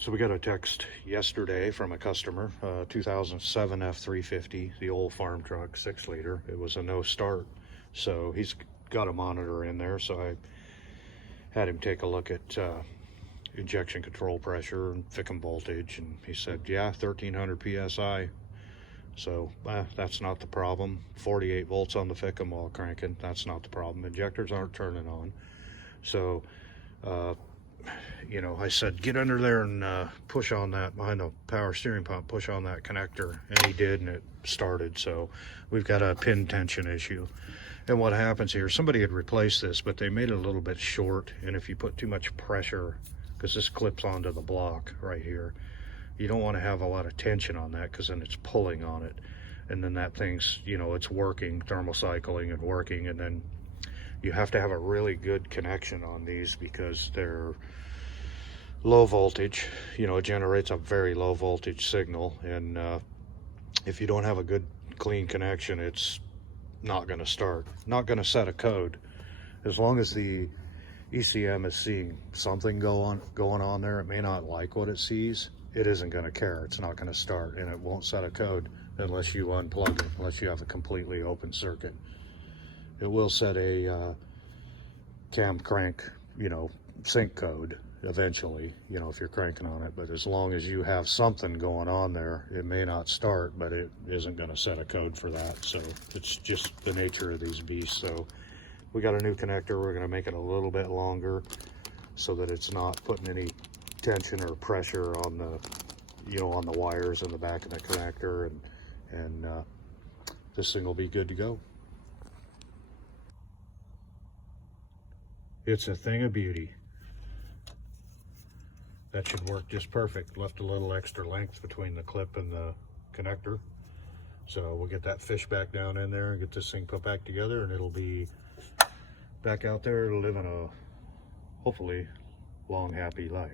So we got a text yesterday from a customer, 2007 F350, the old farm truck, 6-liter. It was a no start. So he's got a monitor in there. So I had him take a look at injection control pressure and Fickum voltage. And he said, yeah, 1300 PSI. So that's not the problem. 48 volts on the Fickum while cranking. That's not the problem. Injectors aren't turning on. So, you know, I said, get under there and push on that behind the power steering pump, push on that connector. And he did, and it started. So we've got a pin tension issue. And what happens here, somebody had replaced this, but they made it a little bit short. And if you put too much pressure, because this clips onto the block right here, you don't want to have a lot of tension on that, because then it's pulling on it. And then that thing's, you know, it's working, thermocycling and working. And then you have to have a really good connection on these because they're low voltage. You know, it generates a very low voltage signal. And if you don't have a good, clean connection, it's not going to start, not going to set a code. As long as the ECM is seeing something going on there, it may not like what it sees. It isn't going to care. It's not going to start, and it won't set a code unless you unplug it, unless you have a completely open circuit. It will set a cam crank, you know, sync code eventually, you know, if you're cranking on it. But as long as you have something going on there, it may not start, but it isn't going to set a code for that. So it's just the nature of these beasts. So we got a new connector. We're going to make it a little bit longer so that it's not putting any tension or pressure on the, you know, on the wires in the back of the connector, and this thing will be good to go. It's a thing of beauty. That should work just perfect. Left a little extra length between the clip and the connector. So we'll get that fish back down in there and get this thing put back together, and it'll be back out there. It'll live in a, hopefully, long, happy life.